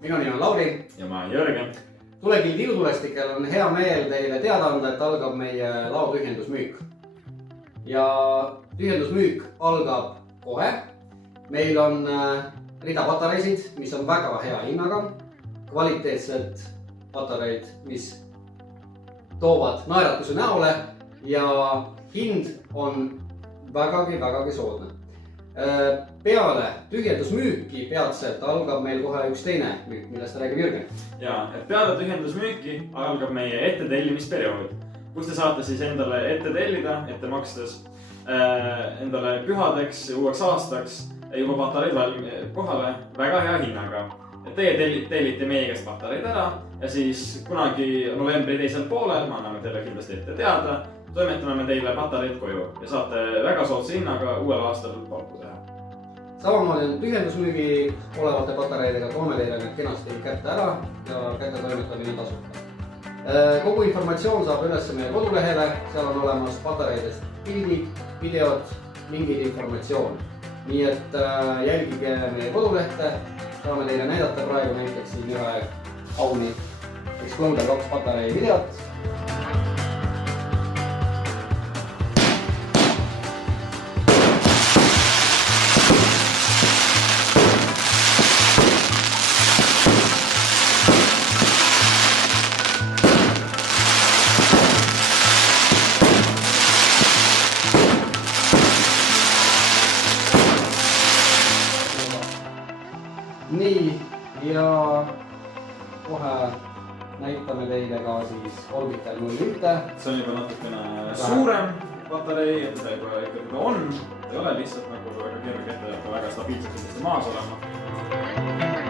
Minu nimi on Lauri. Ja ma olen Jörgen. Tulekildi ilutulestikel on hea meel teile teada anda, et algab meie lao tühjendusmüük. Ja tühjendusmüük algab kohe. Meil on rida patareisid, mis on väga hea hinnaga. Kvaliteetsed patareid, mis toovad naeratuse näole ja hind on vägagi soodne. Peale tühjendusmüüki peatselt algab meil kohe üks teine müük, millest räägib Jürgen. Ja, et peale tühjendusmüüki algab meie ettetellimisperiood, kus te saate siis endale ette tellida, ette makstes endale pühadeks ja uueks aastaks juba patareid kohale väga hea hinnaga. Teie tellite meie käest patareid ära ja siis kunagi novembri teisel poolel, ma anname teile kindlasti ette teada, toimetame me teile patareid koju ja saate väga soodsa hinnaga uuel aastal palku teha. Samamoodi on tühjendusmüügi olevate patareidega, toome teile need kenasti kätte ära ja kätte toimetamine tasuta. Kogu informatsioon saab üles meie kodulehele, seal on olemas patareidest pildid, videod, mingid informatsioon. Nii et jälgige meie kodulehte, saame teile näidata praegu näiteks siin ühe Auni Exploder 2 patarei videot. Nii, ja kohe näitame teile ka siis Orbital 01. See on juba natukene suurem patarei, et ta juba on. Ta ei ole lihtsalt nagu väga keeruline ette, väga stabiilselt kindlasti maas olema.